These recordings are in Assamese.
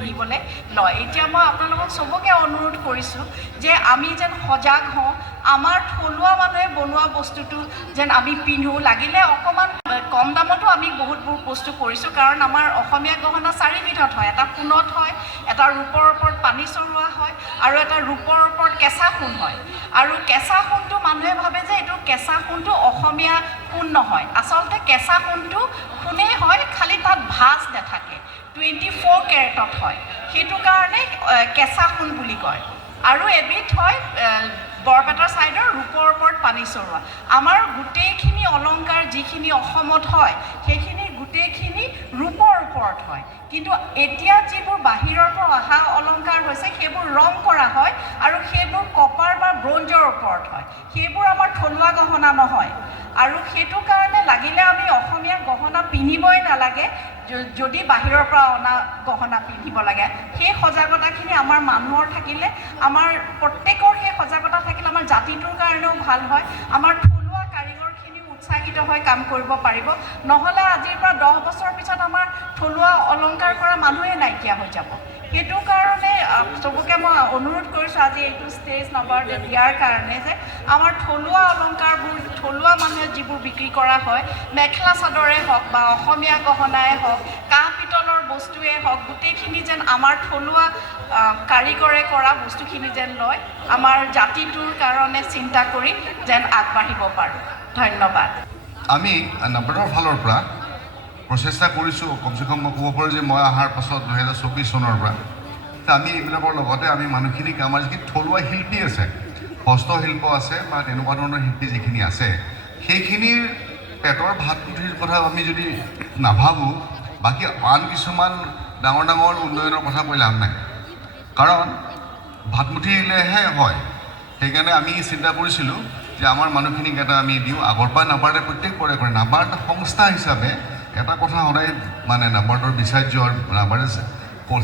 পিন্ধিবলৈ লয়। এতিয়া মই আপোনালোকক চবকে অনুৰোধ কৰিছোঁ যে আমি যেন সজাগ হওঁ, আমাৰ থলুৱা মানুহে বনোৱা বস্তুটো যেন আমি পিন্ধোঁ। লাগিলে অকণমান কম দামতো আমি বহুতবোৰ বস্তু কৰিছোঁ, কাৰণ আমাৰ অসমীয়া গহনা চাৰিবিধত হয়। এটা সোণত হয়, এটা ৰূপৰ ওপৰত পানী চৰোৱা হয়, আৰু এটা ৰূপৰ ওপৰত কেঁচা সোণ হয়। আৰু কেঁচা সোণটো মানুহে ভাবে যে এইটো কেঁচা সোণটো অসমীয়া সোণ নহয়। আচলতে কেঁচা সোণটো সোণেই হয়, খালি তাত ভাঁজ নাথাকে, 24 কেৰেটত হয়, সেইটো কাৰণে কেঁচা সোণ বুলি কয়। আৰু এবিধ হয় বৰপেটা ছাইডৰ ৰূপৰ ওপৰত পানী চৰোৱা। আমাৰ গোটেইখিনি অলংকাৰ যিখিনি অসমত হয় সেইখিনি গোটেইখিনি ৰূপৰ ওপৰত হয়, কিন্তু এতিয়া যিবোৰ বাহিৰৰ পৰা অহা অলংকাৰ হৈছে সেইবোৰ ৰং কৰা হয় আৰু সেইবোৰ কপাৰ বা ব্ৰঞ্জৰ ওপৰত হয়, সেইবোৰ আমাৰ থলুৱা গহনা নহয়। আৰু সেইটো কাৰণে লাগিলে আমি অসমীয়া গহনা পিন্ধিবই নালাগে, যদি বাহিৰৰ পৰা অনা গহনা পিন্ধিব লাগে। সেই সজাগতাখিনি আমাৰ মানুহৰ থাকিলে, আমাৰ প্ৰত্যেকৰ সেই সজাগতা থাকিলে আমাৰ জাতিটোৰ কাৰণেও ভাল হয়, আমাৰ থলুৱা কাৰিকৰখিনিও উৎসাহিত হৈ কাম কৰিব পাৰিব। নহ'লে আজিৰ পৰা 10 বছৰৰ পিছত আমাৰ থলুৱা অলংকাৰ কৰা মানুহে নাইকিয়া হৈ যাব। সেইটো কাৰণে চবকে মই অনুৰোধ কৰিছোঁ আজি এইটো ষ্টেজ নৱৰতে দিয়াৰ কাৰণে, যে আমাৰ থলুৱা অলংকাৰবোৰ থলুৱা মানুহে যিবোৰ বিক্ৰী কৰা হয়, মেখেলা চাদৰে হওক বা অসমীয়া গহনাই হওক, কাঁহ পিতলৰ বস্তুৱেই হওক, গোটেইখিনি যেন আমাৰ থলুৱা কাৰিকৰে কৰা বস্তুখিনি যেন লয়, আমাৰ জাতিটোৰ কাৰণে চিন্তা কৰি যেন আগবাঢ়িব পাৰোঁ। ধন্যবাদ। আমি নাবাৰ্ডৰ ফালৰ পৰা প্ৰচেষ্টা কৰিছোঁ, কমচে কম মই ক'ব পাৰোঁ যে মই অহাৰ পাছত 2024 চনৰ পৰা আমি এইবিলাকৰ লগতে আমি মানুহখিনিক আমাৰ যিখিনি থলুৱা শিল্পী আছে, হস্তশিল্প আছে বা তেনেকুৱা ধৰণৰ শিল্পী যিখিনি আছে, সেইখিনিৰ পেটৰ ভাত মুঠিৰ কথা আমি যদি নাভাবোঁ, বাকী আন কিছুমান ডাঙৰ ডাঙৰ উন্নয়নৰ কথা কৈ লাভ নাই। কাৰণ ভাতমুঠিলেহে হয়। সেইকাৰণে আমি চিন্তা কৰিছিলোঁ যে আমাৰ মানুহখিনিক এটা আমি দিওঁ। আগৰ পৰা নাবাৰ্ডে প্ৰত্যেকবাৰে কৰে। নাবাৰ্ড সংস্থা হিচাপে এটা কথা সদায় মানে নাবাৰ্ডৰ বিচাৰ্য, নাবাৰ্ডে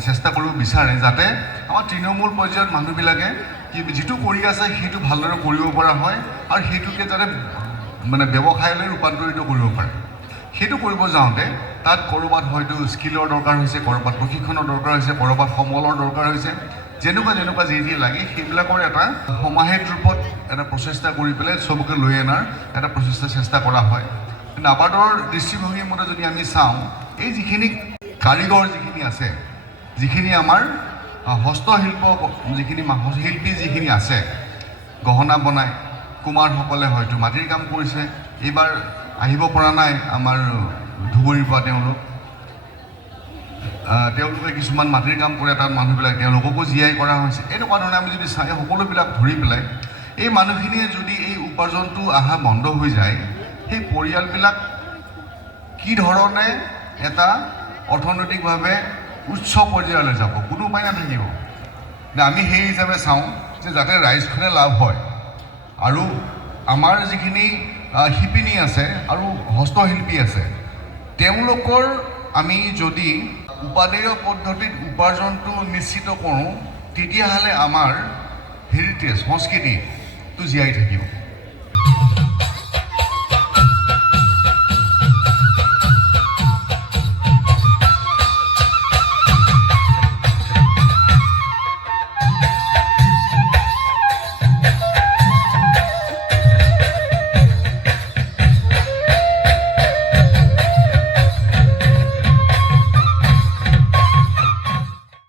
চেষ্টা কৰিব বিচাৰে যাতে আমাৰ তৃণমূল পৰ্যায়ত মানুহবিলাকে যিটো কৰি আছে সেইটো ভালদৰে কৰিব পৰা হয়, আৰু সেইটোকে যাতে মানে ব্যৱসায়লৈ ৰূপান্তৰিত কৰিব পাৰে। সেইটো কৰিব যাওঁতে তাত ক'ৰবাত হয়তো স্কিলৰ দৰকাৰ হৈছে, ক'ৰবাত প্ৰশিক্ষণৰ দৰকাৰ হৈছে, ক'ৰবাত সমলৰ দৰকাৰ হৈছে, যেনেকুৱা যি লাগে সেইবিলাকৰ এটা সমাহিত ৰূপত এটা প্ৰচেষ্টা কৰি পেলাই চবকে লৈ অনাৰ এটা চেষ্টা কৰা হয়। নাবাৰ্ডৰ দৃষ্টিভংগীৰ মতে যদি আমি চাওঁ, এই যিখিনি কাৰিকৰ যিখিনি আছে, যিখিনি আমাৰ হস্তশিল্প, যিখিনি শিল্পী যিখিনি আছে, গহনা বনায়, কুমাৰসকলে হয়তো মাটিৰ কাম কৰিছে, এইবাৰ আহিব পৰা নাই আমাৰ ধুবুৰীৰ পৰা তেওঁলোকে কিছুমান মাটিৰ কাম কৰে, তাত মানুহবিলাক তেওঁলোককো জীয়াই কৰা হৈছে। এনেকুৱা ধৰণে আমি যদি চাই সকলোবিলাক ধৰি পেলাই এই মানুহখিনিয়ে যদি এই উপাৰ্জনটো অহা বন্ধ হৈ যায়, সেই পৰিয়ালবিলাক কি ধৰণে এটা অৰ্থনৈতিকভাৱে উচ্চ পৰ্যায়লৈ যাব, কোনো উপায় নাথাকিব। আমি সেই হিচাপে চাওঁ যে যাতে ৰাইজখনে লাভ হয়, আৰু আমাৰ যিখিনি শিপিনী আছে আৰু হস্তশিল্পী আছে, তেওঁলোকৰ আমি যদি উপাদেয় পদ্ধতিত উপাৰ্জনটো নিশ্চিত কৰোঁ, তেতিয়াহ'লে আমাৰ হেৰিটেজ সংস্কৃতিটো জীয়াই থাকিব।